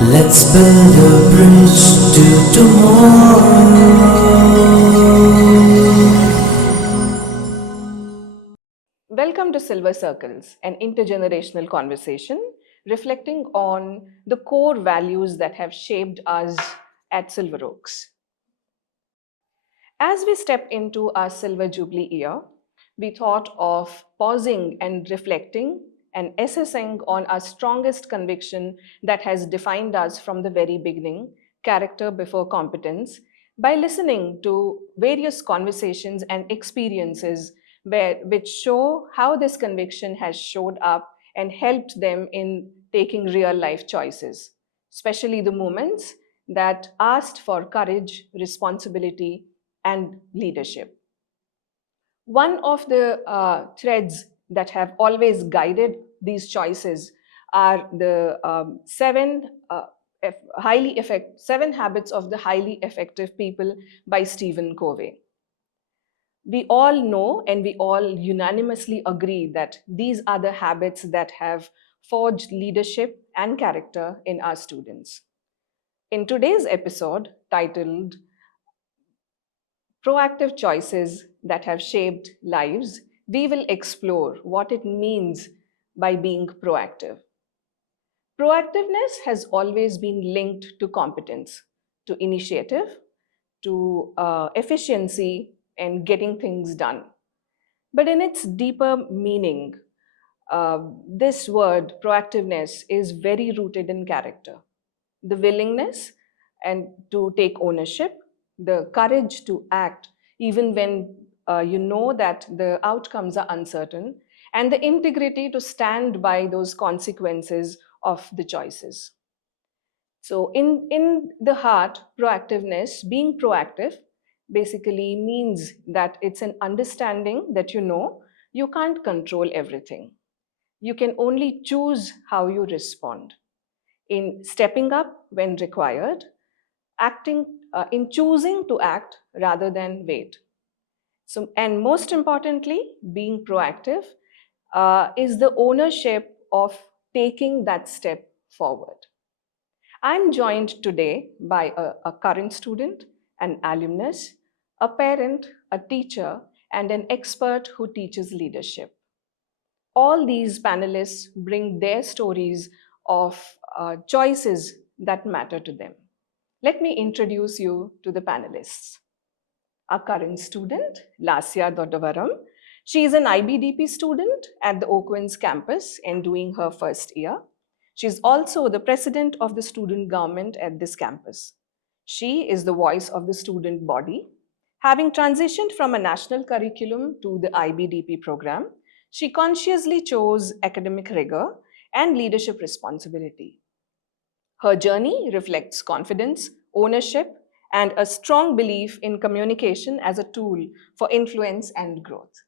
Let's build a bridge to tomorrow. Welcome to Silver Circles, an intergenerational conversation reflecting on the core values that have shaped us at Silver Oaks. As we step into our Silver Jubilee year, we thought of pausing and reflecting and assessing on our strongest conviction that has defined us from the very beginning, character before competence, by listening to various conversations and experiences which show how this conviction has showed up and helped them in taking real life choices, especially the moments that asked for courage, responsibility, and leadership. One of the threads that have always guided these choices are the seven habits of the highly effective people by Stephen Covey. We all know and we all unanimously agree that these are the habits that have forged leadership and character in our students. In today's episode, titled Proactive Choices That Have Shaped Lives, we will explore what it means by being proactive. Proactiveness has always been linked to competence, to initiative, to efficiency, and getting things done. But in its deeper meaning, this word, proactiveness, is very rooted in character. The willingness and to take ownership, the courage to act even when you know that the outcomes are uncertain, and the integrity to stand by those consequences of the choices. So in the heart, proactiveness, being proactive, basically means that it's an understanding that you can't control everything. You can only choose how you respond. In stepping up when required, acting in choosing to act rather than wait. So, and most importantly, being proactive is the ownership of taking that step forward. I'm joined today by a current student, an alumnus, a parent, a teacher, and an expert who teaches leadership. All these panelists bring their stories of choices that matter to them. Let me introduce you to the panelists. Our current student, Laasya. She is an IBDP student at the Oakwinds campus and doing her first year. She is also the president of the student government at this campus. She is the voice of the student body. Having transitioned from a national curriculum to the IBDP program, she consciously chose academic rigor and leadership responsibility. Her journey reflects confidence, ownership, and a strong belief in communication as a tool for influence and growth.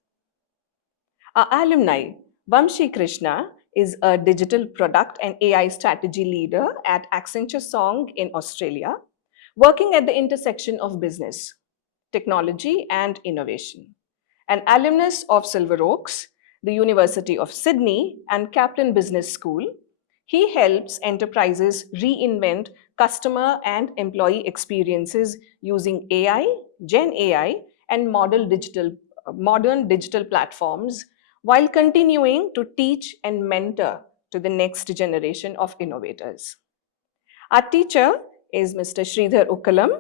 Our alumni, Vamshi Krishna, is a digital product and AI strategy leader at Accenture Song in Australia, working at the intersection of business, technology, and innovation. An alumnus of Silver Oaks, the University of Sydney, and Kaplan Business School, he helps enterprises reinvent customer and employee experiences using AI, Gen AI, and modern digital platforms while continuing to teach and mentor to the next generation of innovators. Our teacher is Mr. Sreedhar Ukkalam.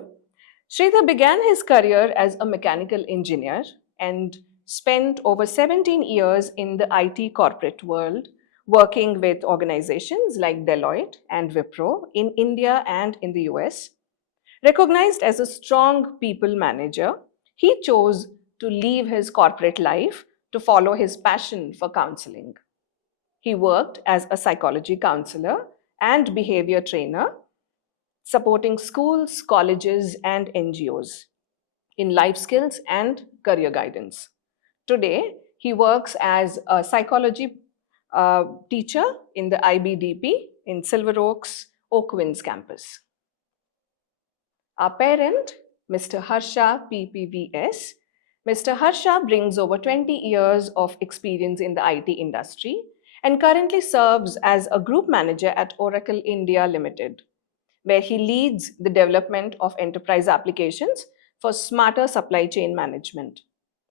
Sreedhar began his career as a mechanical engineer and spent over 17 years in the IT corporate world, working with organizations like Deloitte and Wipro in India and in the US. Recognized as a strong people manager, he chose to leave his corporate life to follow his passion for counseling. He worked as a psychology counselor and behavior trainer, supporting schools, colleges, and NGOs in life skills and career guidance. Today, he works as a psychology teacher in the IBDP in Silver Oaks, Oakwinds campus. Our parent, Mr. Harsha, PPVS. Mr. Harsha brings over 20 years of experience in the IT industry and currently serves as a group manager at Oracle India Limited, where he leads the development of enterprise applications for smarter supply chain management.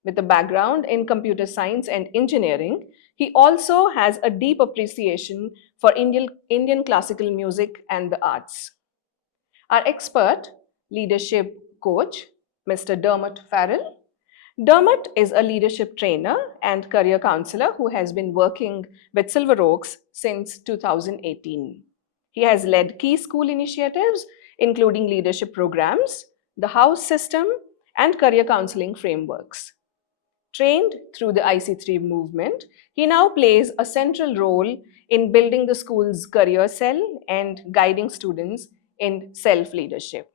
With a background in computer science and engineering, he also has a deep appreciation for Indian classical music and the arts. Our expert leadership coach, Mr. Dermot Farrell. Dermot is a leadership trainer and career counselor who has been working with Silver Oaks since 2018. He has led key school initiatives, including leadership programs, the house system, and career counseling frameworks. Trained through the IC3 movement, he now plays a central role in building the school's career cell and guiding students in self leadership.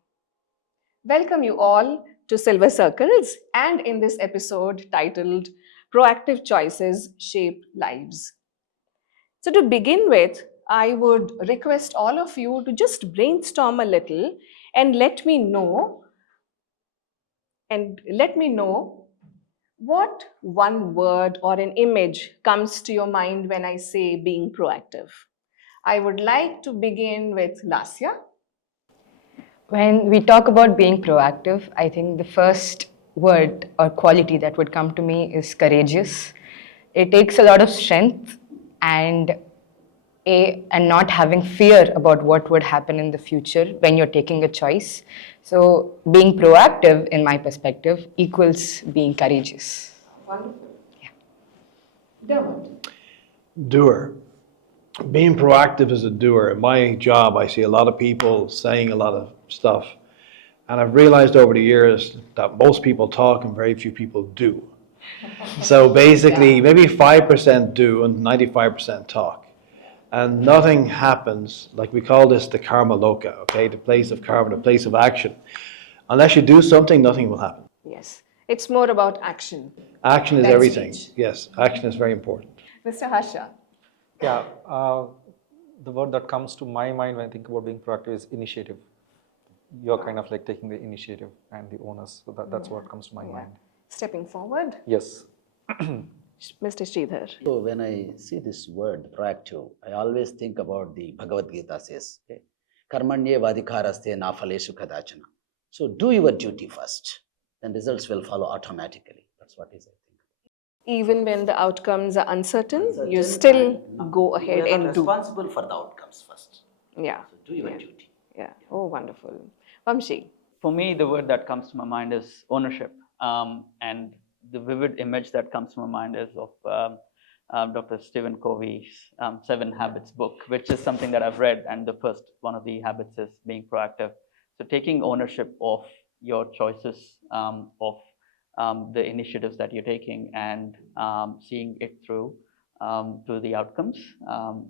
Welcome you all to Silver Circles and in this episode titled Proactive Choices Shape Lives. So, to begin with, I would request all of you to just brainstorm a little and let me know what one word or an image comes to your mind when I say being proactive. I would like to begin with Laasya. When we talk about being proactive, I think the first word or quality that would come to me is courageous. It takes a lot of strength and not having fear about what would happen in the future when you're taking a choice. So being proactive, in my perspective, equals being courageous. Wonderful. Yeah. Dermot. Doer. Being proactive is a doer. In my job, I see a lot of people saying a lot of stuff. And I've realized over the years that most people talk and very few people do. So basically, maybe 5% do and 95% talk. And nothing happens, like we call this the karma loka, okay? The place of karma, the place of action. Unless you do something, nothing will happen. Yes, it's more about action. Action is That's everything. speech. Yes, action is very important. Mr. Harsha. Yeah, the word that comes to my mind when I think about being proactive is initiative. You're kind of like taking the initiative and the onus. So that's what comes to my mind. Stepping forward. Yes. Mr. Sreedhar. So when I see this word proactive, I always think about the Bhagavad Gita says, okay, Karmanye vadikaraste nafaleshu kadachana. So do your duty first, then results will follow automatically. That's what is, I think. Even when the outcomes are uncertain, you still go ahead You are and do. responsible for the outcomes first. Yeah. So do your duty. Yeah. Oh, wonderful. Vamshi. For me, the word that comes to my mind is ownership. And the vivid image that comes to my mind is of Dr. Stephen Covey's 7 Habits book, which is something that I've read. And the first one of the habits is being proactive. So taking ownership of your choices, of the initiatives that you're taking and seeing it through to the outcomes.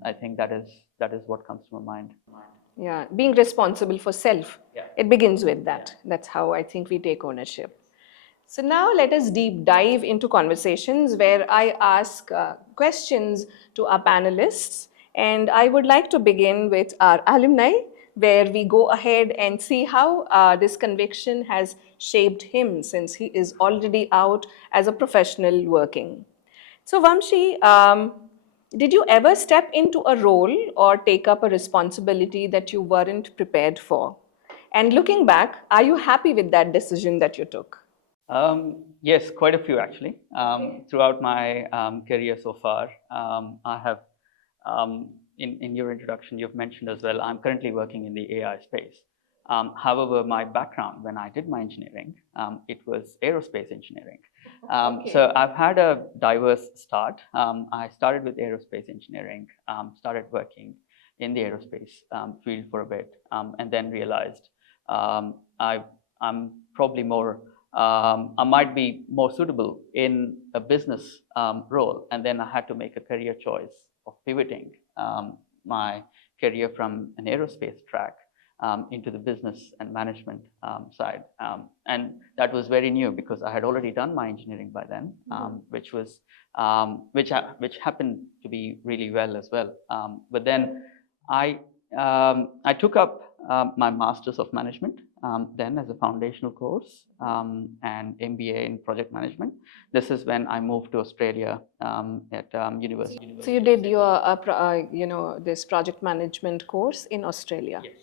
I think that is what comes to my mind. Yeah. Being responsible for self. Yeah. It begins with that. That's how I think we take ownership. So now let us deep dive into conversations where I ask questions to our panelists. And I would like to begin with our alumni, where we go ahead and see how this conviction has shaped him since he is already out as a professional working. So Vamshi, did you ever step into a role or take up a responsibility that you weren't prepared for? And looking back, are you happy with that decision that you took? Yes, quite a few actually. Throughout my career so far, I have, in your introduction, you've mentioned as well, I'm currently working in the AI space. However, my background, when I did my engineering, it was aerospace engineering. So I've had a diverse start. I started with aerospace engineering, started working in the aerospace field for a bit, and then realized I'm probably more, I might be more suitable in a business role. And then I had to make a career choice of pivoting my career from an aerospace track into the business and management side. And that was very new because I had already done my engineering by then, which happened to be really well as well. But then I took up my Masters of Management then as a foundational course and MBA in project management. This is when I moved to Australia at university. So you did your, this project management course in Australia. Yes.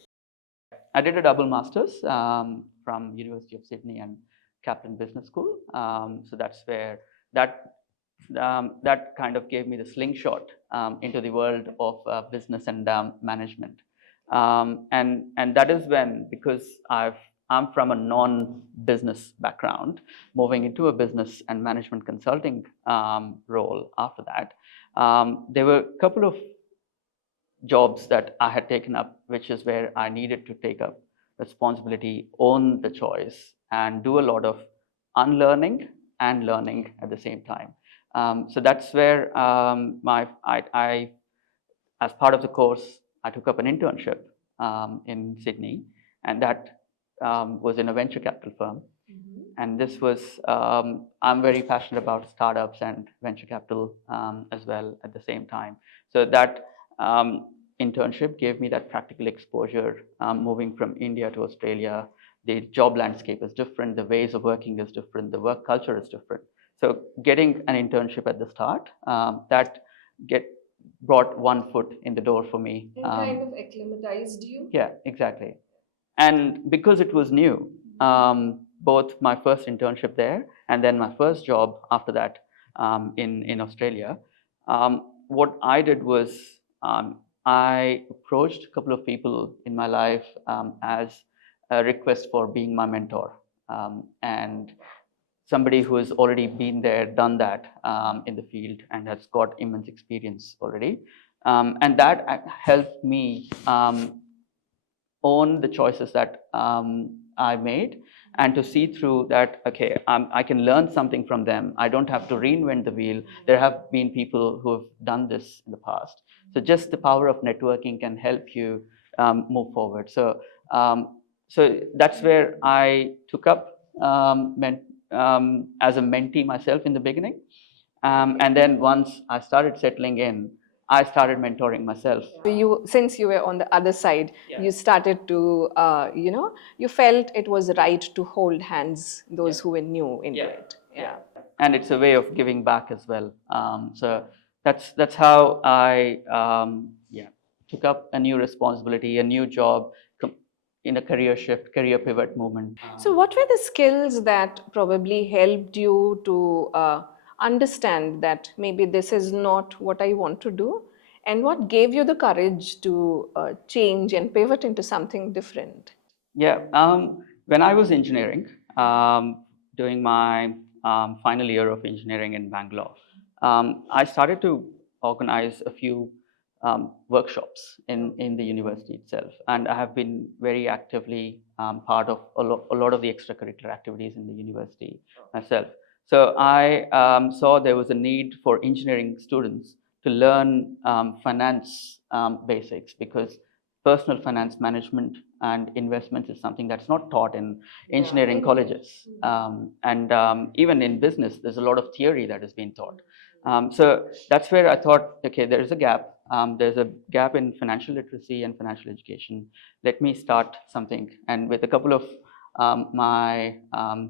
I did a double master's from University of Sydney and Kaplan Business School. So that's where that kind of gave me the slingshot into the world of business and management. And that is when, because I'm from a non-business background, moving into a business and management consulting role after that, there were a couple of jobs that I had taken up, which is where I needed to take up responsibility, own the choice, and do a lot of unlearning and learning at the same time. So that's where I, as part of the course, I took up an internship in Sydney, and that was in a venture capital firm. And this was, I'm very passionate about startups and venture capital as well at the same time. So that internship gave me that practical exposure, moving from India to Australia. The job landscape is different, the ways of working is different, the work culture is different. So getting an internship at the start, that brought one foot in the door for me. And kind of acclimatized you? Yeah, exactly. And because it was new, both my first internship there and then my first job after that in Australia, what I did was I approached a couple of people in my life as a request for being my mentor, and somebody who has already been there, done that in the field and has got immense experience already. And that helped me own the choices that I made, and to see through that, okay, I can learn something from them. I don't have to reinvent the wheel. There have been people who have done this in the past. So just the power of networking can help you move forward. So that's where I took up as a mentee myself in the beginning. And then once I started settling in, I started mentoring myself. Since you were on the other side, you started to, you felt it was right to hold hands those who were new into it. Yeah. And it's a way of giving back as well. So that's how I took up a new responsibility, a new job in a career shift, career pivot movement. So what were the skills that probably helped you to understand that maybe this is not what I want to do? And what gave you the courage to change and pivot into something different? Yeah, when I was engineering, doing my final year of engineering in Bangalore, I started to organize a few workshops in the university itself. And I have been very actively part of a lot of the extracurricular activities in the university myself. So I saw there was a need for engineering students to learn finance basics, because personal finance management and investments is something that's not taught in engineering colleges. And even in business, there's a lot of theory that is being taught. So that's where I thought, okay, there is a gap. There's a gap in financial literacy and financial education. Let me start something. And with a couple of my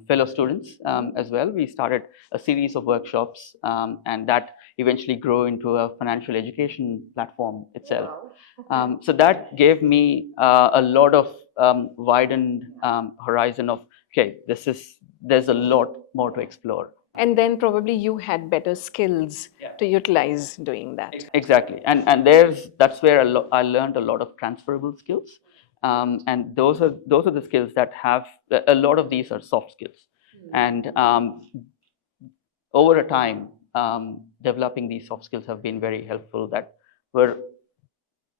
fellow students as well, we started a series of workshops, and that eventually grew into a financial education platform itself. So that gave me a lot of widened horizon of, okay, there's a lot more to explore. And then probably you had better skills to utilize doing that. Exactly, and that's where I learned a lot of transferable skills, and those are the skills that have a lot of these are soft skills, and over a time, developing these soft skills have been very helpful. That were,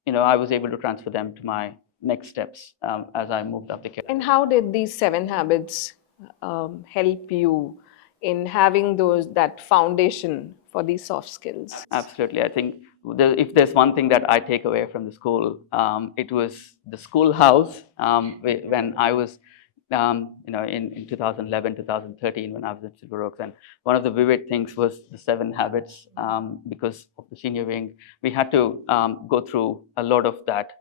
I was able to transfer them to my next steps as I moved up the career. And how did these 7 habits help you in having that foundation for these soft skills? Absolutely. I think if there's one thing that I take away from the school, it was the schoolhouse when I was, in 2011, 2013, when I was at Silver Oaks. And one of the vivid things was the 7 habits, because of the senior wing. We had to go through a lot of that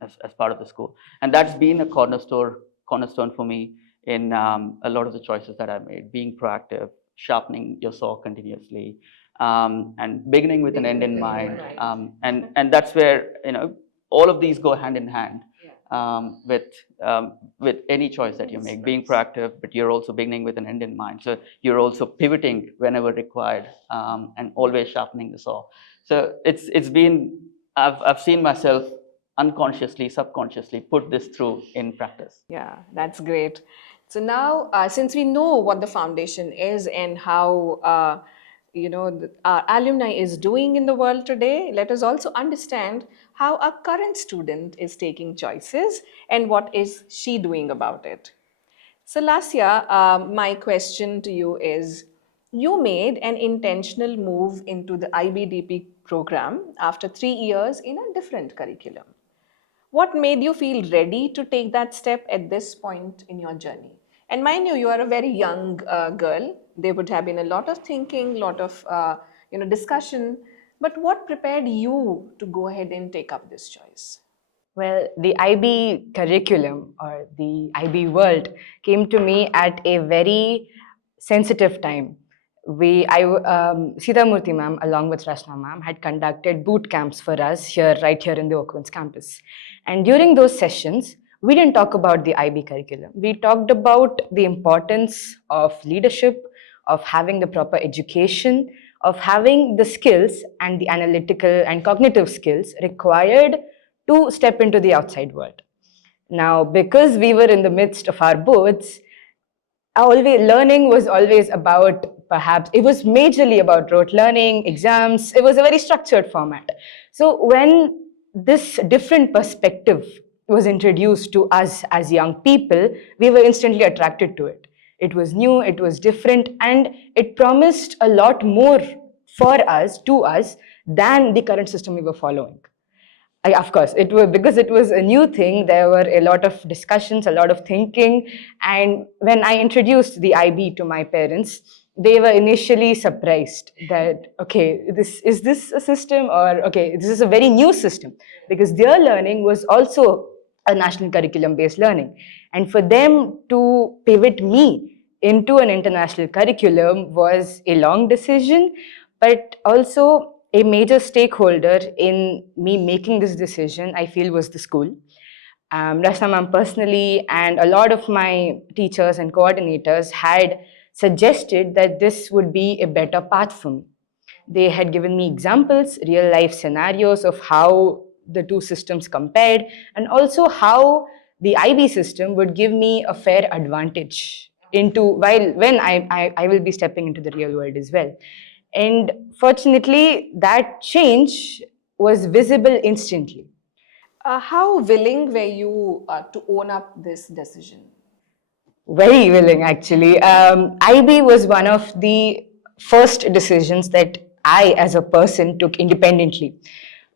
as part of the school. And that's been a cornerstone for me in a lot of the choices that I've made, being proactive, sharpening your saw continuously, and beginning with an end in mind. And that's where, all of these go hand in hand. with any choice that you make, being proactive, but you're also beginning with an end in mind. So you're also pivoting whenever required, and always sharpening the saw. So it's been, I've seen myself unconsciously, subconsciously put this through in practice. Yeah, that's great. So now, since we know what the foundation is and how our alumni is doing in the world today, let us also understand how a current student is taking choices and what is she doing about it. So Laasya, my question to you is, you made an intentional move into the IBDP program after 3 years in a different curriculum. What made you feel ready to take that step at this point in your journey? And mind you, you are a very young girl. There would have been a lot of thinking, lot of discussion. But what prepared you to go ahead and take up this choice? Well, the IB curriculum or the IB world came to me at a very sensitive time. Siddhartha ma'am, along with Krishna ma'am, had conducted boot camps for us right here in the Oaklands campus. And during those sessions, we didn't talk about the IB curriculum. We talked about the importance of leadership, of having the proper education, of having the skills and the analytical and cognitive skills required to step into the outside world. Now, because we were in the midst of our boards, learning was always about, perhaps, it was majorly about rote learning, exams. It was a very structured format. So when this different perspective was introduced to us as young people, we were instantly attracted to it. It was new, it was different, and it promised a lot more for us, to us, than the current system we were following. Of course, it was because it was a new thing. There were a lot of discussions, a lot of thinking, and when I introduced the IB to my parents, they were initially surprised that, okay, is this a system, or okay, this is a very new system, because their learning was also a national curriculum based learning, and for them to pivot me into an international curriculum was a long decision, but also a major stakeholder in me making this decision, I feel, was the school. Rashna ma'am personally and a lot of my teachers and coordinators had suggested that this would be a better path for me. They had given me examples, real life scenarios of how the two systems compared, and also how the IB system would give me a fair advantage when I will be stepping into the real world as well. And fortunately, that change was visible instantly. How willing were you to own up this decision? Very willing, actually. IB was one of the first decisions that I, as a person, took independently.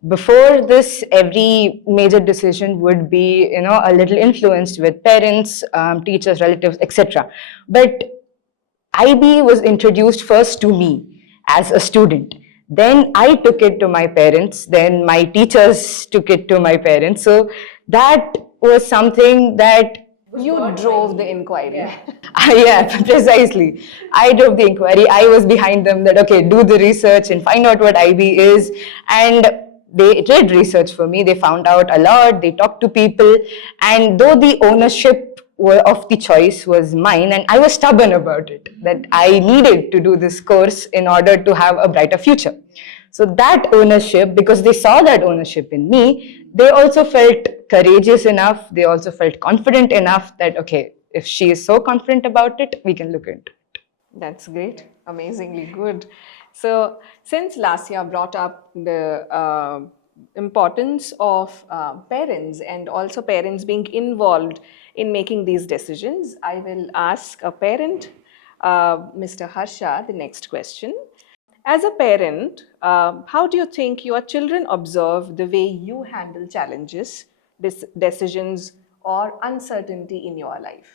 Before this, every major decision would be, a little influenced with parents, teachers, relatives, etc. But IB was introduced first to me as a student. Then I took it to my parents. Then my teachers took it to my parents. So that was something that You drove the inquiry. yeah, precisely. I drove the inquiry. I was behind them that, okay, do the research and find out what IB is. And they did research for me. They found out a lot. They talked to people. And though the ownership of the choice was mine, and I was stubborn about it, that I needed to do this course in order to have a brighter future. So that ownership, because they saw that ownership in me, they also felt courageous enough, they also felt confident enough that, okay, if she is so confident about it, we can look into it. That's great. Amazingly good. So, since Laasya brought up the importance of parents and also parents being involved in making these decisions, I will ask a parent, Mr. Harsha, the next question. As a parent, how do you think your children observe the way you handle challenges, decisions, or uncertainty in your life?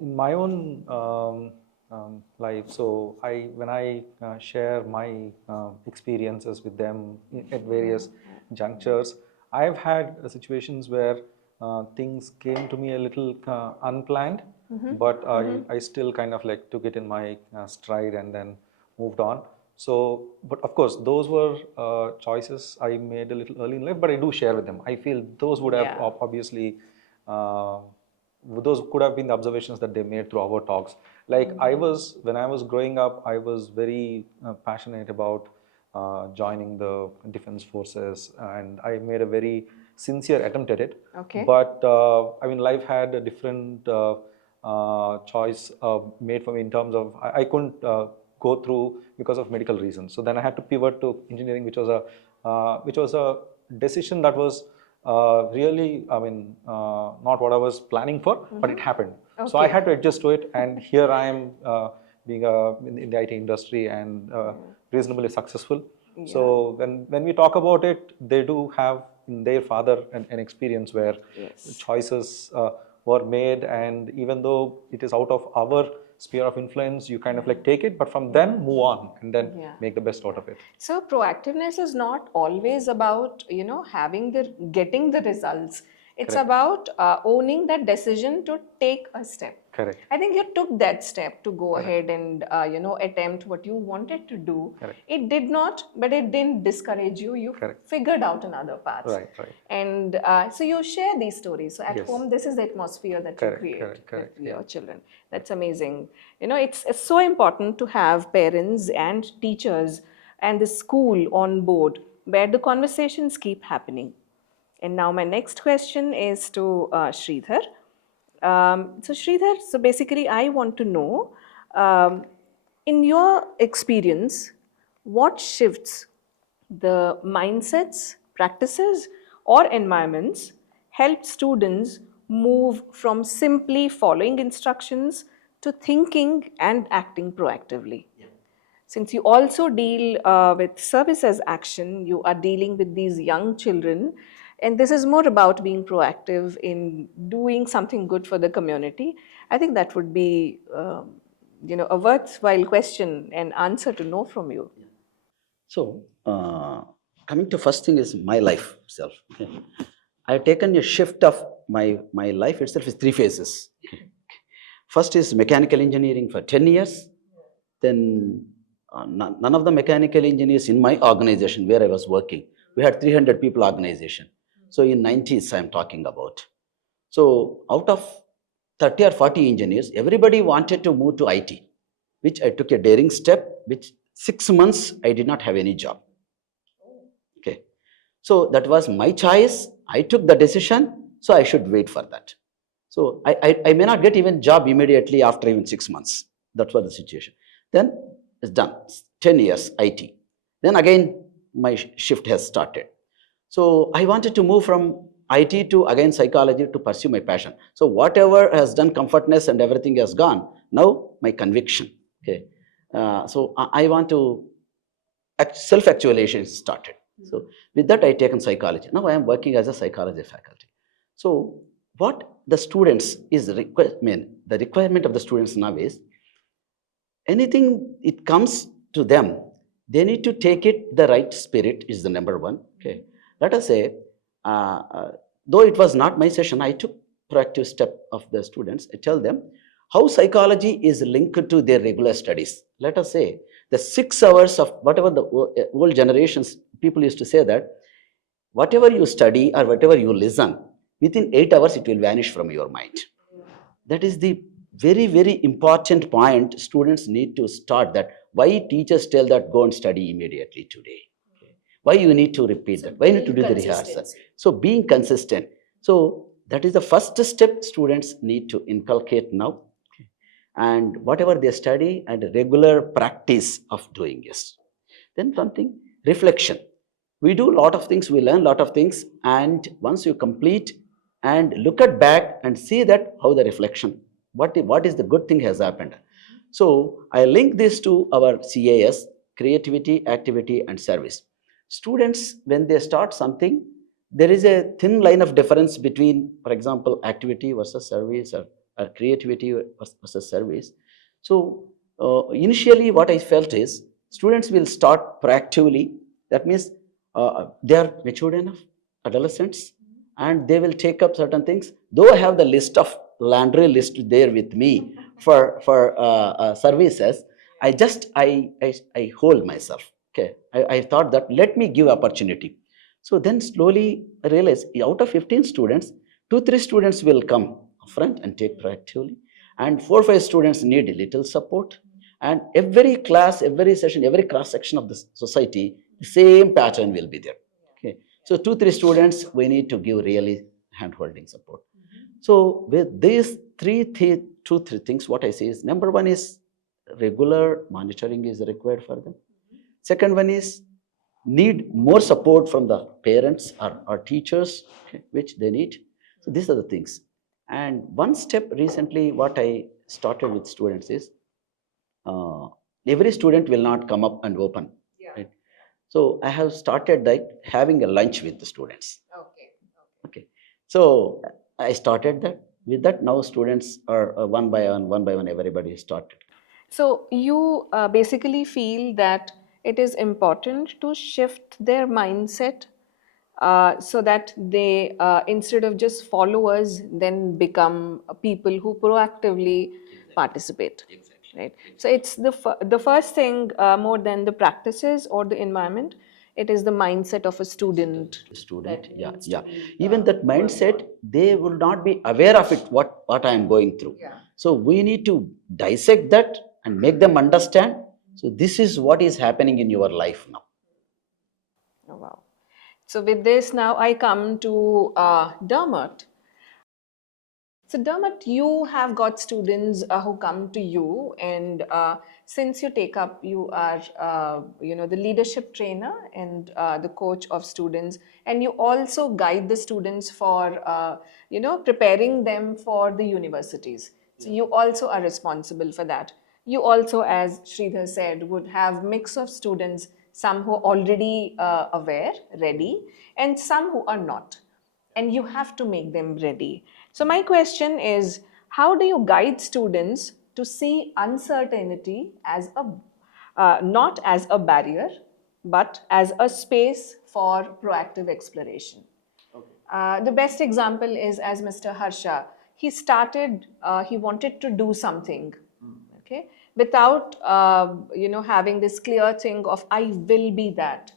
In my own life, so when I share my experiences with them at various junctures, I've had situations where things came to me a little unplanned, but I still kind of like took it in my stride and then moved on. So, but of course, those were choices I made a little early in life, but I do share with them. I feel those would have Yeah. obviously, those could have been the observations that they made through our talks. Like when I was growing up, I was very passionate about joining the defense forces, and I made a very sincere attempt at it. Okay. But I mean, life had a different choice made for me in terms of I couldn't go through because of medical reasons. So then I had to pivot to engineering, which was a decision that was really, I mean, not what I was planning for, but it happened. So I Okay. had to adjust to it, and here I am being in the IT industry and reasonably successful. So when we talk about it, they do have in their father an experience where choices were made, and even though it is out of our sphere of influence, you kind of like take it, but from then move on and then make the best out of it. So proactiveness is not always about, getting the results. It's about owning that decision to take a step. Correct. I think you took that step to go ahead and attempt what you wanted to do. Correct. It did not, but it didn't discourage you. You Correct. figured out another path. Right. And so you share these stories. So at Yes. home, this is the atmosphere that Correct, you create correct, with your children. That's amazing. It's so important to have parents and teachers and the school on board where the conversations keep happening. And now my next question is to Sreedhar. So Sreedhar, so basically I want to know, in your experience, what shifts the mindsets, practices, or environments help students move from simply following instructions to thinking and acting proactively? Since you also deal with service as action, you are dealing with these young children, and this is more about being proactive in doing something good for the community. I think that would be, a worthwhile question and answer to know from you. So, coming to first thing is my life itself. Okay. I have taken a shift of my life itself is 3 phases. Okay. First is mechanical engineering for 10 years. Then none of the mechanical engineers in my organization where I was working, we had 300 people organization. So in 90s, I'm talking about. So out of 30 or 40 engineers, everybody wanted to move to IT, which I took a daring step, which 6 months I did not have any job. Okay. So that was my choice. I took the decision, so I should wait for that. So I may not get even job immediately after even 6 months. That was the situation. Then it's done. 10 years IT. Then again, my shift has started. So I wanted to move from IT to again psychology to pursue my passion. So whatever has done comfortness and everything has gone. Now my conviction. Okay. So I want to self-actualization started. So with that I taken psychology. Now I am working as a psychology faculty. So what the students is the requirement of the students now is anything it comes to them, they need to take it the right spirit is the number one. Okay. Let us say, though it was not my session, I took proactive step of the students. I tell them how psychology is linked to their regular studies. Let us say the 6 hours of whatever the old generations people used to say that whatever you study or whatever you listen, within 8 hours it will vanish from your mind. That is the very, very important point students need to start that. Why teachers tell that go and study immediately today? Why you need to repeat that? Why you need to do the rehearsal? So being consistent. So that is the first step students need to inculcate now. And whatever they study and regular practice of doing this. Then something, reflection. We do a lot of things, we learn a lot of things, and once you complete and look at back and see that how the reflection, what is the good thing has happened. So I link this to our CAS, creativity, activity, and service. Students, when they start something, there is a thin line of difference between, for example, activity versus service or creativity versus service. So initially what I felt is students will start proactively. That means they are matured enough, adolescents, and they will take up certain things. Though I have the list of laundry list there with me for services, I hold myself. Okay, I thought that let me give opportunity. So then slowly I realized out of 15 students, 2-3 students will come front and take proactively, and 4-5 students need a little support. And every class, every session, every cross section of the society, the same pattern will be there. Okay, so 2-3 students we need to give really hand holding support. So with these two, three things, what I say is number one is regular monitoring is required for them. Second one is need more support from the parents or teachers, okay, which they need. So these are the things. And one step recently, what I started with students is every student will not come up and open. Right? So I have started like having a lunch with the students. Okay. So I started that. With that, now students are one by one, everybody started. So you basically feel that it is important to shift their mindset so that they, instead of just followers, then become people who proactively participate. Right. So it's the first thing, more than the practices or the environment. It is the mindset of a student. Yeah. Even that mindset, they will not be aware of it, what I am going through. So we need to dissect that and make them understand. So this is what is happening in your life now. Oh, wow. So with this, now I come to Dermot. So Dermot, you have got students who come to you, and since you take up, you are the leadership trainer and the coach of students, and you also guide the students for preparing them for the universities. So you also are responsible for that. You also, as Sreedhar said, would have mix of students, some who are already aware, ready, and some who are not. And you have to make them ready. So my question is, how do you guide students to see uncertainty as not as a barrier, but as a space for proactive exploration? The best example is as Mr. Harsha. He started, he wanted to do something, okay, without having this clear thing of I will be that.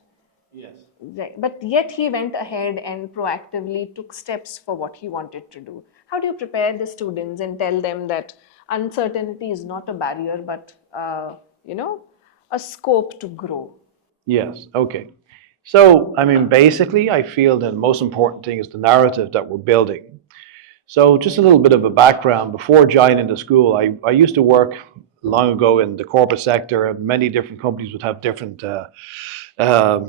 Yes. Right. But yet he went ahead and proactively took steps for what he wanted to do. How do you prepare the students and tell them that uncertainty is not a barrier, but a scope to grow? Yes, okay. So, I mean, basically, I feel that the most important thing is the narrative that we're building. So, just a little bit of a background. Before joining the school, I used to work long ago in the corporate sector, and many different companies would have different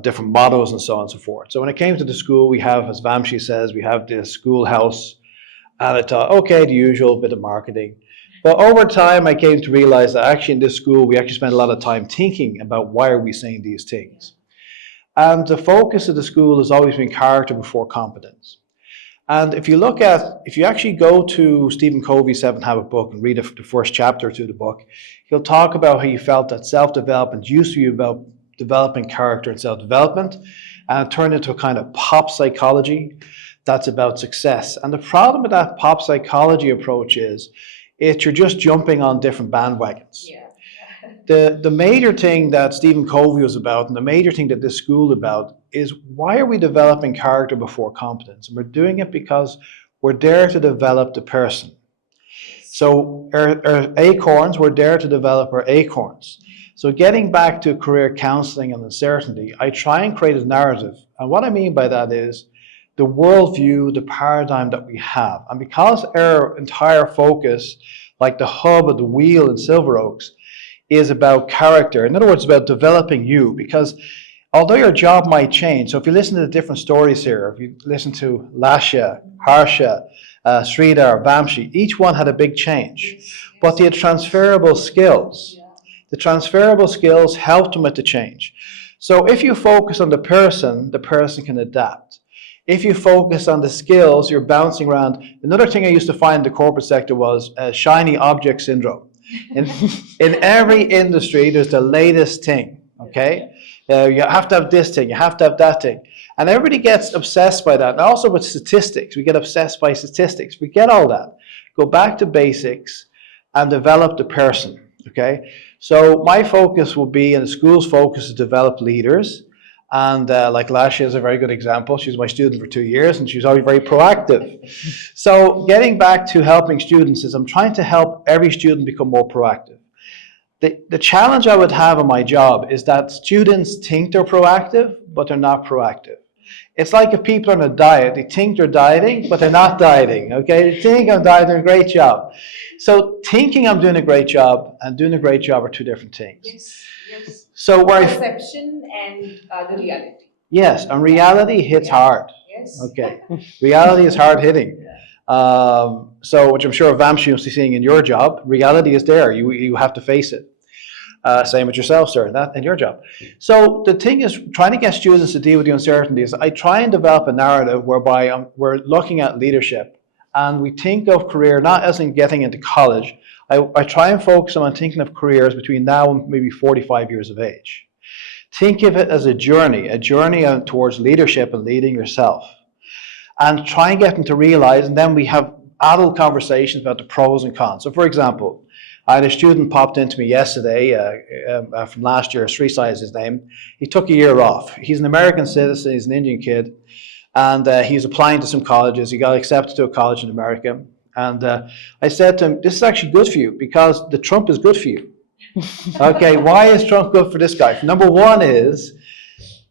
different mottos and so on and so forth. So when it came to the school, we have, as Vamshi says, we have the schoolhouse, and I thought, okay, the usual bit of marketing. But over time, I came to realize that actually in this school, we actually spend a lot of time thinking about why are we saying these things. And the focus of the school has always been character before competence. And if you actually go to Stephen Covey's 7 Habit book and read the first chapter to the book, he'll talk about how he felt that self-development used to be about developing character and self-development, and it turned into a kind of pop psychology that's about success. And the problem with that pop psychology approach is you're just jumping on different bandwagons. Yeah. The major thing that Stephen Covey was about, and the major thing that this school is about, is why are we developing character before competence? And we're doing it because we're there to develop the person. So our acorns, we're there to develop our acorns. So getting back to career counseling and uncertainty, I try and create a narrative. And what I mean by that is the worldview, the paradigm that we have. And because our entire focus, like the hub of the wheel in Silver Oaks, is about character. In other words, about developing you. Because although your job might change, so if you listen to the different stories here, if you listen to Laasya, Harsha, Sreedhar, Vamshi, each one had a big change. But they had transferable skills. The transferable skills helped them with the change. So if you focus on the person can adapt. If you focus on the skills, you're bouncing around. Another thing I used to find in the corporate sector was shiny object syndrome. In every industry, there's the latest thing, okay? You have to have this thing, you have to have that thing. And everybody gets obsessed by that. And also with statistics, we get obsessed by statistics. We get all that. Go back to basics and develop the person. Okay, so my focus will be, and the school's focus, is to develop leaders. And like Laasya is a very good example. She was my student for 2 years and she's always very proactive. So getting back to helping students is I'm trying to help every student become more proactive. The challenge I would have in my job is that students think they're proactive, but they're not proactive. It's like if people are on a diet, they think they're dieting, but they're not dieting, okay? They think I'm dieting, doing a great job. So thinking I'm doing a great job and doing a great job are two different things. Yes. So where Perception and the reality. yes, and reality hits hard. Yes. Okay, reality is hard hitting. So, which I'm sure Vamshi is seeing in your job, reality is there. You have to face it. Same with yourself, sir, that in your job. So the thing is, trying to get students to deal with the uncertainties, I try and develop a narrative whereby we're looking at leadership and we think of career not as in getting into college. I try and focus on thinking of careers between now and maybe 45 years of age. Think of it as a journey towards leadership and leading yourself. And try and get them to realize, and then we have adult conversations about the pros and cons. So for example, I had a student popped into me yesterday from last year, Sreedhar is his name. He took a year off. He's an American citizen, he's an Indian kid, and he's applying to some colleges. He got accepted to a college in America. And I said to him, this is actually good for you because the Trump is good for you. Okay, why is Trump good for this guy? Number one is,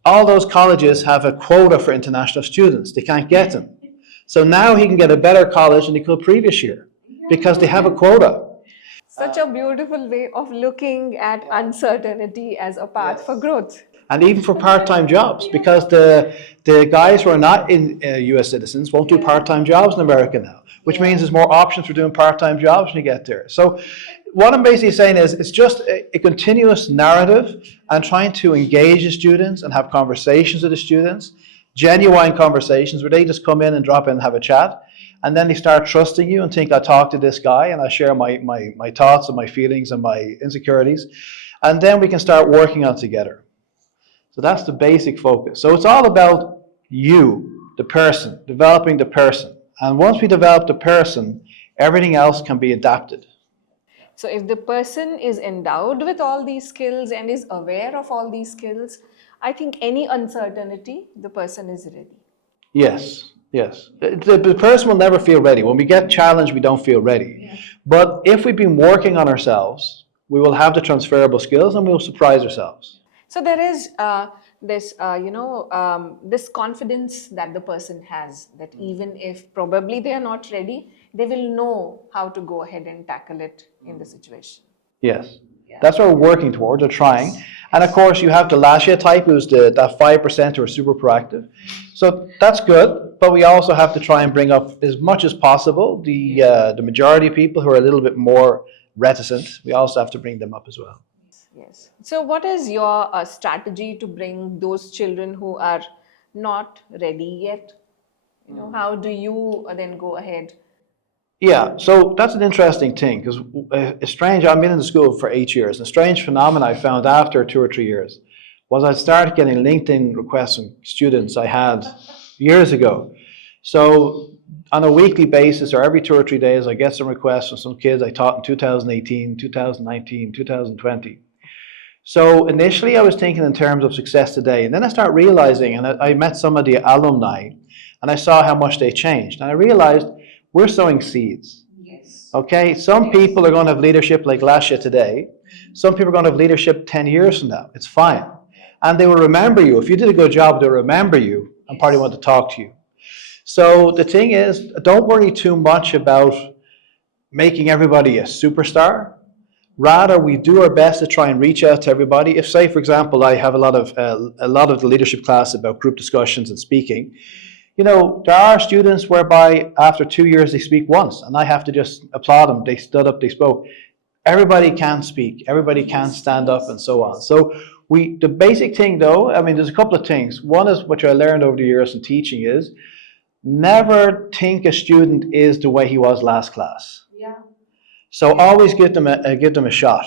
all those colleges have a quota for international students. They can't get them. So now he can get a better college than he could previous year because they have a quota. Such a beautiful way of looking at uncertainty as a path for growth. And even for part-time jobs, because the guys who are not in US citizens won't do part-time jobs in America now, which means there's more options for doing part-time jobs when you get there. So what I'm basically saying is it's just a continuous narrative and trying to engage the students and have conversations with the students, genuine conversations where they just come in and drop in and have a chat. And then they start trusting you and think, I talk to this guy and I share my thoughts and my feelings and my insecurities. And then we can start working on it together. So that's the basic focus. So it's all about you, the person, developing the person. And once we develop the person, everything else can be adapted. So if the person is endowed with all these skills and is aware of all these skills, I think any uncertainty, the person is ready. Yes, yes. The person will never feel ready. When we get challenged, we don't feel ready. Yeah. But if we've been working on ourselves, we will have the transferable skills and we'll surprise ourselves. So there is this confidence that the person has, that even if probably they are not ready, they will know how to go ahead and tackle it in the situation. Yes, that's what we're working towards, or trying. And of course, you have the Laasya type, who's that 5% who are super proactive. So that's good, but we also have to try and bring up as much as possible the majority of people who are a little bit more reticent. We also have to bring them up as well. Yes. So what is your strategy to bring those children who are not ready yet? How do you then go ahead? Yeah, so that's an interesting thing, because it's strange. I've been in the school for 8 years. A strange phenomenon I found after 2 or 3 years was I started getting LinkedIn requests from students I had years ago. So on a weekly basis or every 2 or 3 days, I get some requests from some kids I taught in 2018, 2019, 2020. So initially I was thinking in terms of success today, and then I started realizing, and I met some of the alumni, and I saw how much they changed. And I realized we're sowing seeds. Yes. Okay, some people are going to have leadership like Laasya today. Some people are going to have leadership 10 years from now. It's fine. And they will remember you. If you did a good job, they'll remember you and probably want to talk to you. So the thing is, don't worry too much about making everybody a superstar. Rather, we do our best to try and reach out to everybody. If, say, for example, I have a lot of the leadership class about group discussions and speaking, there are students whereby after 2 years they speak once, and I have to just applaud them. They stood up, they spoke. Everybody can speak, everybody can stand up, and so on. So the basic thing, though, there's a couple of things. One is, which I learned over the years in teaching, is never think a student is the way he was last class. Yeah. So always give them a shot.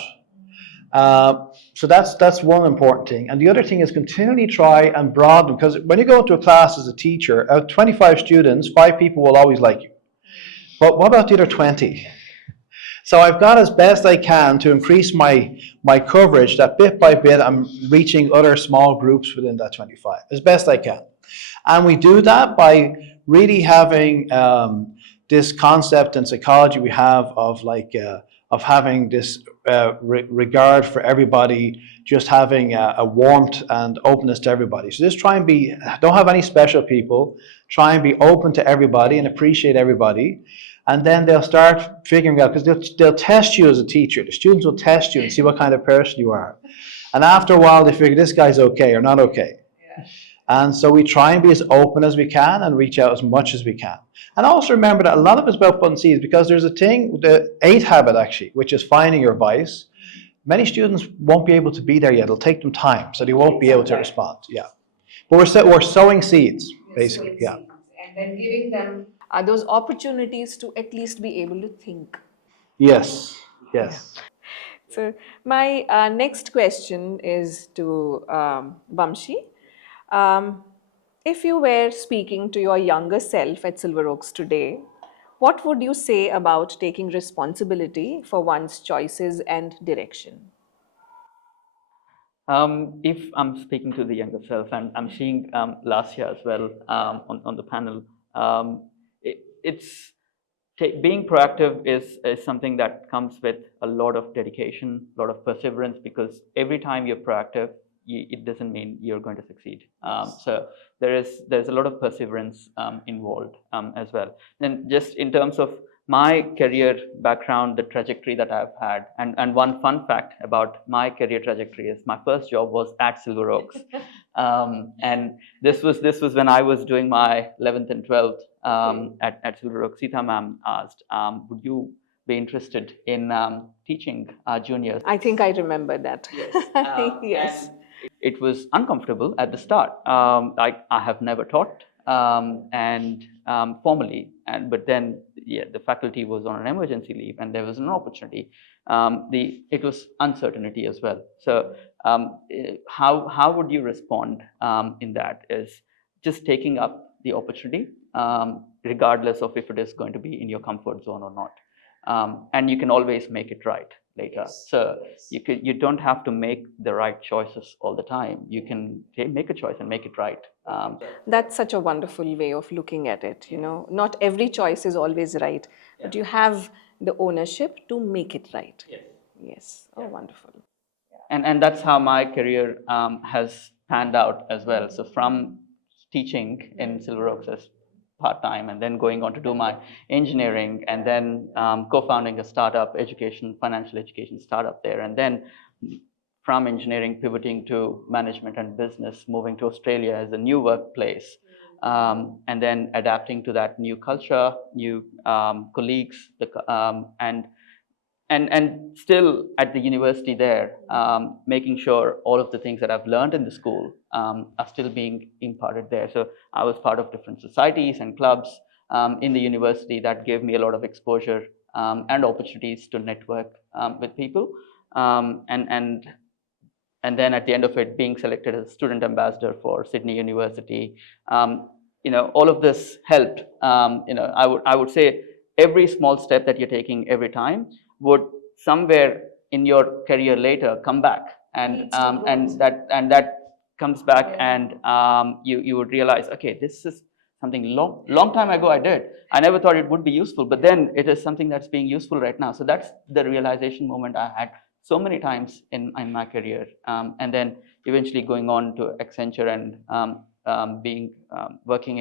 So that's one important thing. And the other thing is continually try and broaden, because when you go into a class as a teacher, out of 25 students, 5 people will always like you. But what about the other 20? So I've got as best I can to increase my coverage that bit by bit I'm reaching other small groups within that 25 as best I can. And we do that by really having this concept in psychology we have of having this regard for everybody, just having a warmth and openness to everybody. So just try and don't have any special people, try and be open to everybody and appreciate everybody. And then they'll start figuring out, because they'll test you as a teacher. The students will test you and see what kind of person you are. And after a while, they figure this guy's okay or not okay. Yeah. And so we try and be as open as we can and reach out as much as we can. And also remember that a lot of it's about planting seeds, because there's a thing, the 8th habit actually, which is finding your voice. Many students won't be able to be there yet. It'll take them time, so they won't be able to respond. Yeah. But we're sowing seeds, basically. Yeah. And then giving them those opportunities to at least be able to think. Yes. Yes. Yeah. So my next question is to Vamshi. If you were speaking to your younger self at Silver Oaks today, what would you say about taking responsibility for one's choices and direction? If I'm speaking to the younger self, and I'm seeing Laasya as well on the panel, being proactive is something that comes with a lot of dedication, a lot of perseverance, because every time you're proactive, it doesn't mean you're going to succeed. So there's a lot of perseverance involved as well. Then just in terms of my career background, the trajectory that I've had, and one fun fact about my career trajectory is my first job was at Silver Oaks. And this was when I was doing my 11th and 12th at Silver Oaks. Sita ma'am asked, would you be interested in teaching juniors? I think I remember that. Yes. Yes. It was uncomfortable at the start. I have never taught and formally, but then the faculty was on an emergency leave and there was an opportunity. It was uncertainty as well. So how would you respond in that? Is just taking up the opportunity, regardless of if it is going to be in your comfort zone or not. And you can always make it right later. Yes. So you don't have to make the right choices all the time. You can make a choice and make it right. That's such a wonderful way of looking at it. You know, not every choice is always right, but you have the ownership to make it right. Yes. Yes. Oh, wonderful. And that's how my career has panned out as well. So from teaching in Silver Oaks as part-time, and then going on to do my engineering, and then co-founding a startup, financial education startup there, and then from engineering pivoting to management and business, moving to Australia as a new workplace, and then adapting to that new culture, new colleagues, and still at the university there, making sure all of the things that I've learned in the school are still being imparted there. So I was part of different societies and clubs in the university that gave me a lot of exposure and opportunities to network with people. And then at the end of it, being selected as student ambassador for Sydney University, all of this helped. I would say every small step that you're taking every time would somewhere in your career later come back, and that comes back, and you would realize, okay, this is something long time ago I did. I never thought it would be useful, but then it is something that's being useful right now. So that's the realization moment I had so many times in my career, and then eventually going on to Accenture and working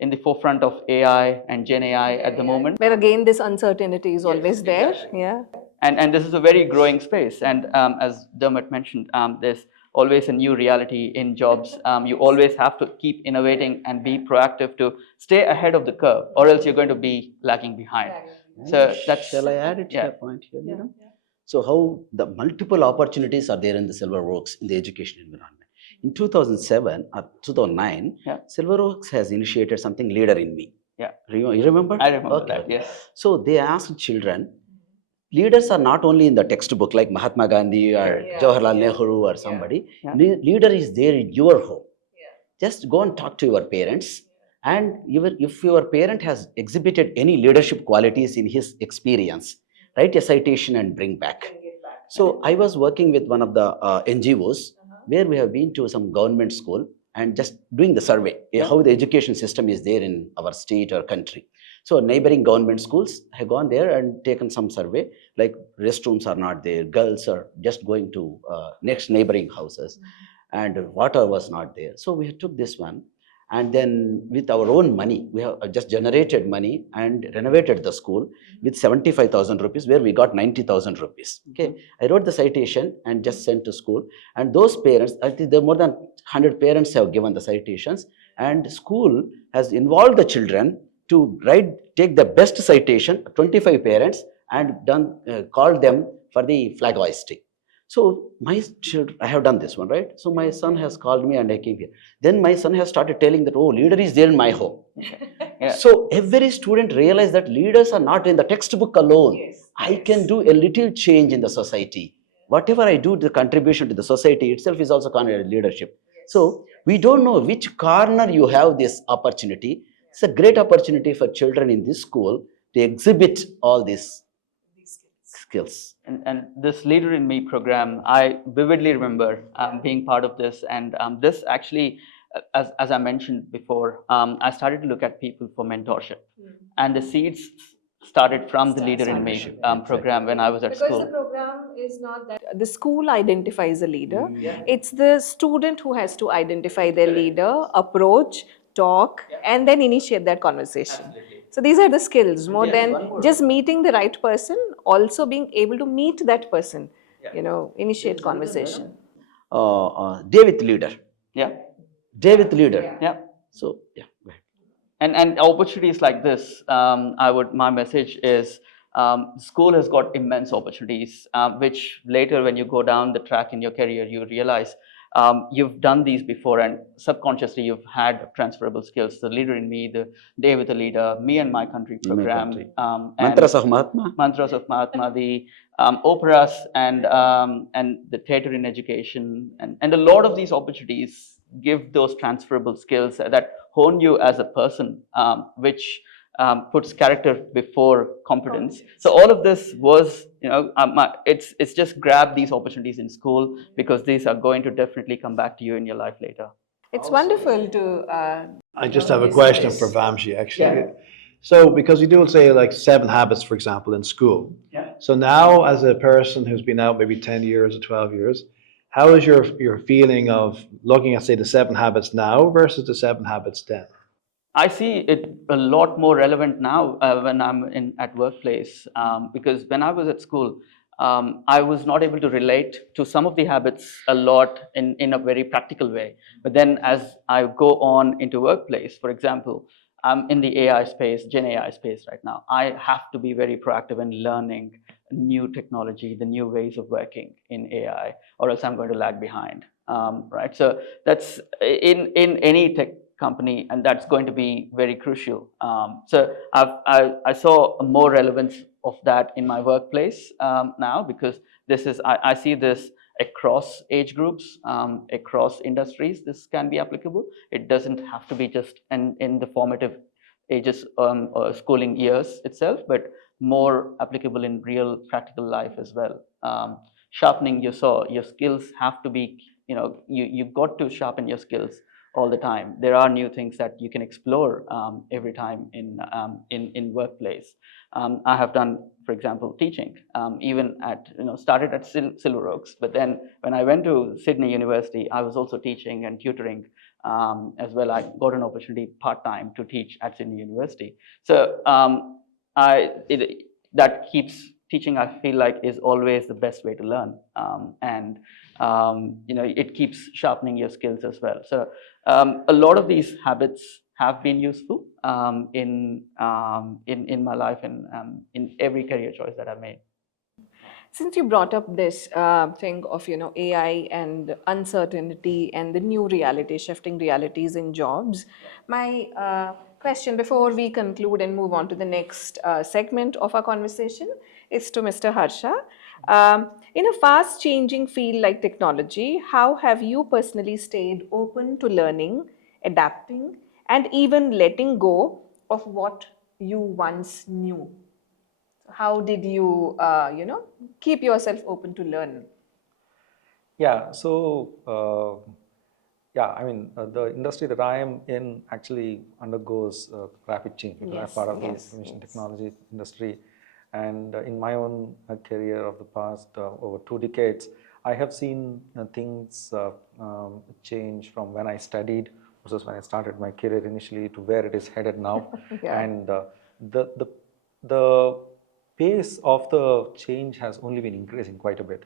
in the forefront of AI and Gen AI at the moment. Where again, this uncertainty is always there. Exactly. Yeah. And this is a very growing space. And as Dermot mentioned, there's always a new reality in jobs. You always have to keep innovating and be proactive to stay ahead of the curve, or else you're going to be lagging behind. So that's. Shall I add it to your point here? Yeah. So how the multiple opportunities are there in the Silver Oaks in the education environment. In 2007 or 2009, Silver Oaks has initiated something, Leader in Me. Yeah. You remember? I remember that, yes. So they asked children, leaders are not only in the textbook like Mahatma Gandhi or Jawaharlal Nehru or somebody. Leader is there in your home. Just go and talk to your parents. And if your parent has exhibited any leadership qualities in his experience, write a citation and bring back. So I was working with one of the NGOs where we have been to some government school and just doing the survey, how the education system is there in our state or country. So neighboring government schools have gone there and taken some survey, like restrooms are not there, girls are just going to next neighboring houses, and water was not there. So we took this one, and then with our own money, we have just generated money and renovated the school with 75,000 rupees, where we got 90,000 rupees. Okay, I wrote the citation and just sent to school, and those parents, I think there are more than 100 parents have given the citations, and school has involved the children to take the best citation, 25 parents, and called them for the flag hoisting. So my children, I have done this one, right? So my son has called me and I came here. Then my son has started telling that, oh, leader is there in my home. Yeah. So every student realized that leaders are not in the textbook alone. I can do a little change in the society. Whatever I do, the contribution to the society itself is also considered leadership. So we don't know which corner you have this opportunity. It's a great opportunity for children in this school to exhibit all these skills. And this Leader in Me program, I vividly remember being part of this. And this actually, as I mentioned before, I started to look at people for mentorship. And the seeds started from the Leader in Me program when I was at school. Because the program is not that the school identifies a leader, it's the student who has to identify their leader, approach, talk, and then initiate that conversation. So these are the skills, more than just meeting the right person, also being able to meet that person, initiate conversation. Day with leader. Yeah. Day with leader. Yeah. So, yeah, go ahead. And opportunities like this, my message is, school has got immense opportunities, which later when you go down the track in your career, you realize you've done these before, and subconsciously you've had transferable skills. The Leader in Me, the Day with a Leader, Me and My Country program, Mantras of Mahatma. Mantras of Mahatma, the operas, and the theatre in education, and a lot of these opportunities give those transferable skills that hone you as a person, which puts character before competence. So all of this was, it's just grab these opportunities in school, because these are going to definitely come back to you in your life later. It's wonderful to... I just have a question for Vamshi, actually. So, because you do say like 7 habits, for example, in school. Yeah. So now, as a person who's been out maybe 10 years or 12 years, how is your feeling of looking at, say, the 7 habits now versus the 7 habits then? I see it a lot more relevant now when I'm at workplace, because when I was at school, I was not able to relate to some of the habits a lot in a very practical way. But then as I go on into workplace, for example, I'm in the AI space, Gen AI space right now. I have to be very proactive in learning new technology, the new ways of working in AI, or else I'm going to lag behind, right? So that's in any tech company, and that's going to be very crucial. So I saw more relevance of that in my workplace now, because I see this across age groups, across industries. This can be applicable. It doesn't have to be just in the formative ages or schooling years itself, but more applicable in real practical life as well. Sharpening your skills have to be, you've got to sharpen your skills all the time. There are new things that you can explore every time in workplace. I have done, for example, teaching, even started at Silver Oaks, but then when I went to Sydney University, I was also teaching and tutoring as well. I got an opportunity part-time to teach at Sydney University. So that keeps teaching, I feel like, is always the best way to learn, and it keeps sharpening your skills as well. So a lot of these habits have been useful in my life and in every career choice that I've made. Since you brought up this thing of AI and uncertainty and the new reality, shifting realities in jobs, my question before we conclude and move on to the next segment of our conversation is to Mr. Harsha. In a fast-changing field like technology, how have you personally stayed open to learning, adapting, and even letting go of what you once knew? How did you, keep yourself open to learn? Yeah, so the industry that I am in actually undergoes rapid change because I'm Yes, part of the yes, information yes. technology industry. And in my own career of the past over 2 decades, I have seen things change from when I studied versus when I started my career initially to where it is headed now. Yeah. And the pace of the change has only been increasing quite a bit.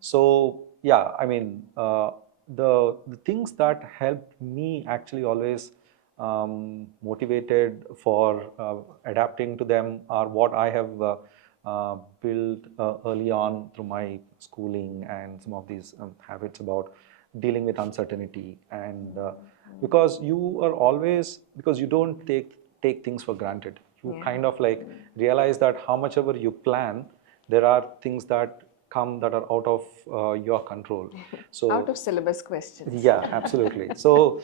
So yeah, I mean, the things that helped me actually always motivated for adapting to them are what I have built early on through my schooling and some of these habits about dealing with uncertainty. And because you don't take things for granted, you kind of like realize that how much ever you plan, there are things that come that are out of your control. So Out of syllabus questions. yeah, absolutely. So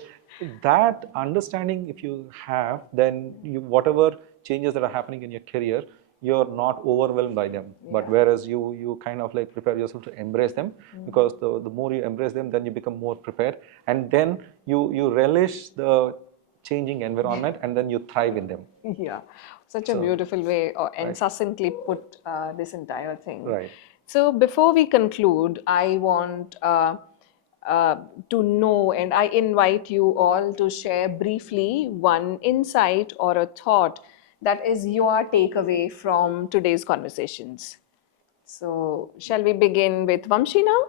that understanding, if you have, then whatever changes that are happening in your career, you're not overwhelmed by them. But whereas you kind of like prepare yourself to embrace them, because the more you embrace them, then you become more prepared, and then you relish the changing environment, and then you thrive in them. Yeah, such a beautiful way and succinctly put this entire thing. Right. So before we conclude, I want to know, and I invite you all to share briefly one insight or a thought that is your takeaway from today's conversations. So shall we begin with Vamshi now?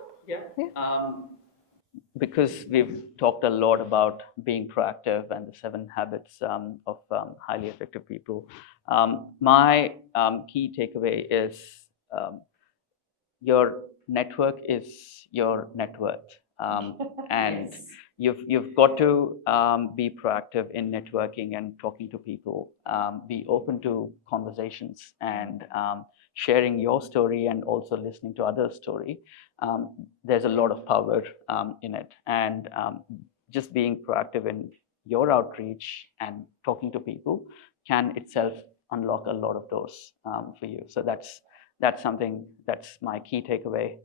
Because we've talked a lot about being proactive and the 7 habits of highly effective people, my key takeaway is your network is your net worth, and you've got to be proactive in networking and talking to people. Be open to conversations and sharing your story and also listening to others' story. There's a lot of power in it, and just being proactive in your outreach and talking to people can itself unlock a lot of doors for you. So that's something that's my key takeaway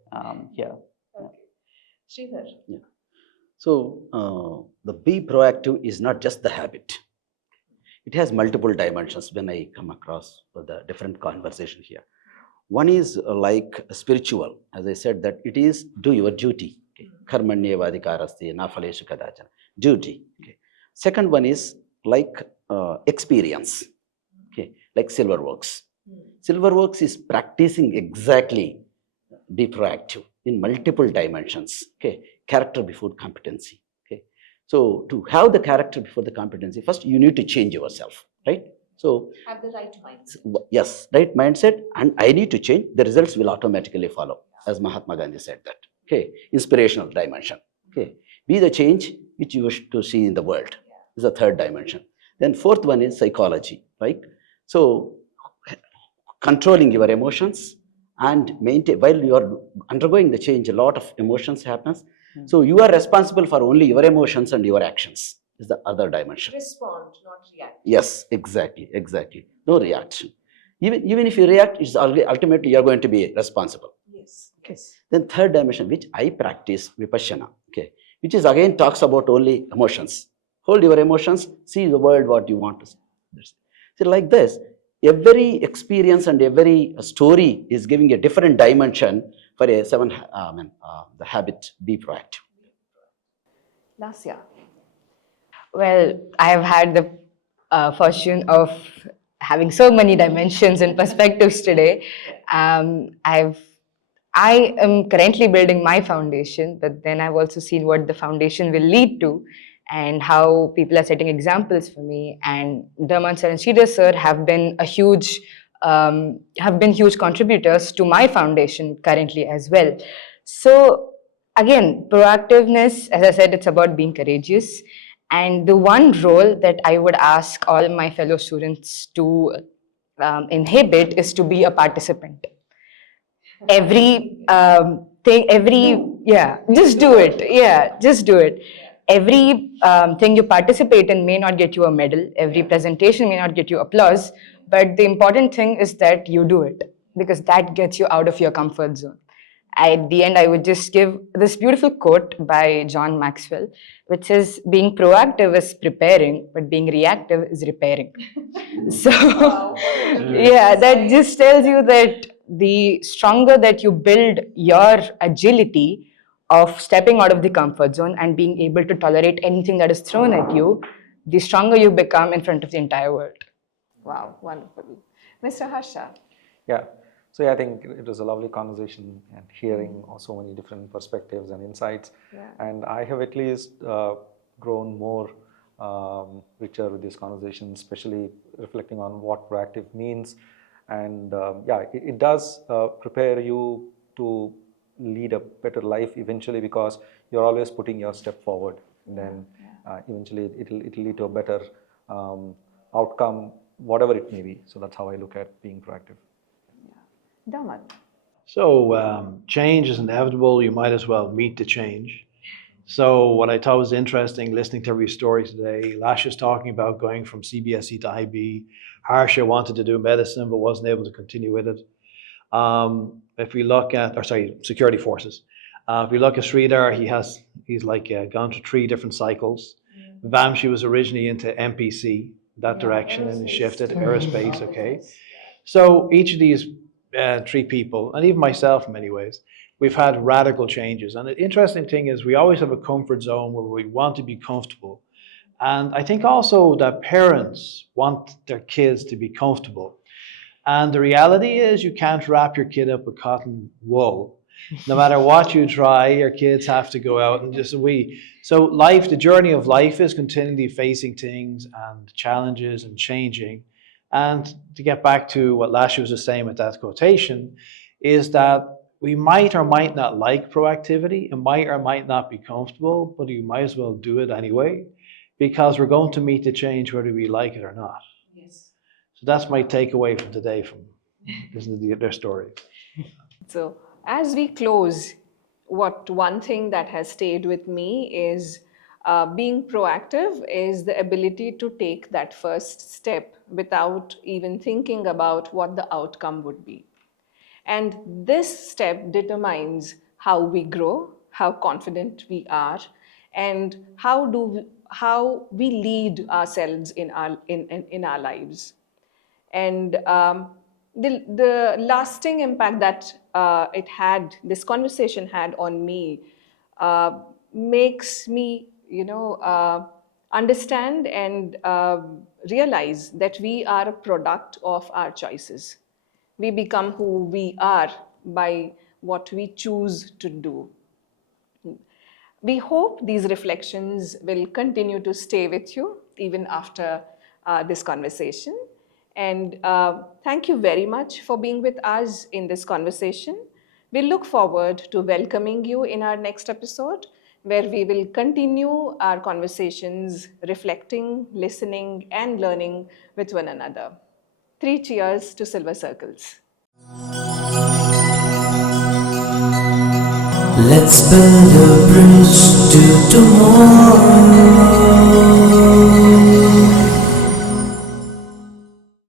here. Sreedhar. Yeah. So the be proactive is not just the habit. It has multiple dimensions when I come across the different conversation here. One is like spiritual, as I said, that it is do your duty. Karmanyevadikaraste nafaleshu kadachana. Duty. Okay. Second one is like experience. Okay, like Silverworks. Silverworks is practicing exactly be proactive in multiple dimensions. Okay, character before competency. Okay, so to have the character before the competency, first you need to change yourself, right? So Have the right mindset. yes, right mindset, and I need to change. The results will automatically follow, as Mahatma Gandhi said that. Okay, inspirational dimension. Okay, be the change which you wish to see in the world. Is the third dimension. Then fourth one is psychology, right? So controlling your emotions and maintain while you are undergoing the change, a lot of emotions happens. So you are responsible for only your emotions and your actions is the other dimension. Respond, not react. Yes, exactly. No reaction. Even if you react, it's ultimately you're going to be responsible. Yes. Okay. Then third dimension, which I practice, vipassana, okay, which is again talks about only emotions. Hold your emotions, see the world what you want to see. So like this, every experience and every story is giving a different dimension for a the habit, be proactive. Laasya. Well, I have had the fortune of having so many dimensions and perspectives today. I am currently building my foundation, but then I've also seen what the foundation will lead to and how people are setting examples for me. And Dermot sir and Sreedhar sir have been huge contributors to my foundation currently as well. So again, proactiveness, as I said, it's about being courageous. And the one role that I would ask all my fellow students to inhibit is to be a participant. Just do it. Yeah, just do it. every thing you participate in may not get you a medal, every presentation may not get you applause, but the important thing is that you do it, because that gets you out of your comfort zone. At the end, I would just give this beautiful quote by John Maxwell, which says, being proactive is preparing, but being reactive is repairing. So, yeah, that just tells you that the stronger that you build your agility of stepping out of the comfort zone and being able to tolerate anything that is thrown at you, the stronger you become in front of the entire world. Wow, wonderful. Mr. Harsha. Yeah. So yeah, I think it was a lovely conversation and hearing so many different perspectives and insights. Yeah. And I have at least grown more richer with this conversation, especially reflecting on what proactive means. And yeah, it does prepare you to lead a better life eventually, because you're always putting your step forward. And then eventually it'll lead to a better outcome, whatever it may be. So that's how I look at being proactive. Dermot. So change is inevitable. You might as well meet the change. So what I thought was interesting, listening to every story today, Laasya's talking about going from CBSE to IB. Harsha wanted to do medicine, but wasn't able to continue with it. If we look at, security forces. If we look at Sreedhar, he's like gone through 3 different cycles. Vamshi was originally into MPC, that direction, and he shifted aerospace. Okay. So each of these 3 people, and even myself in many ways, we've had radical changes. And the interesting thing is we always have a comfort zone where we want to be comfortable. And I think also that parents want their kids to be comfortable. And the reality is you can't wrap your kid up with cotton wool. No matter what you try, your kids have to go out and So life, the journey of life is continually facing things and challenges and changing. And to get back to what Laasya was saying with that quotation, is that we might or might not like proactivity, it might or might not be comfortable, but you might as well do it anyway, because we're going to meet the change whether we like it or not. Yes. So that's my takeaway from today from listening to their story. So as we close, one thing that has stayed with me is being proactive is the ability to take that first step without even thinking about what the outcome would be. And this step determines how we grow, how confident we are, and how we lead ourselves in our lives. And the lasting impact that this conversation had on me makes me, understand and realize that we are a product of our choices. We become who we are by what we choose to do. We hope these reflections will continue to stay with you even after this conversation. And thank you very much for being with us in this conversation. We look forward to welcoming you in our next episode, where we will continue our conversations, reflecting, listening, and learning with one another. 3 cheers to Silver Circles. Let's build a bridge to tomorrow.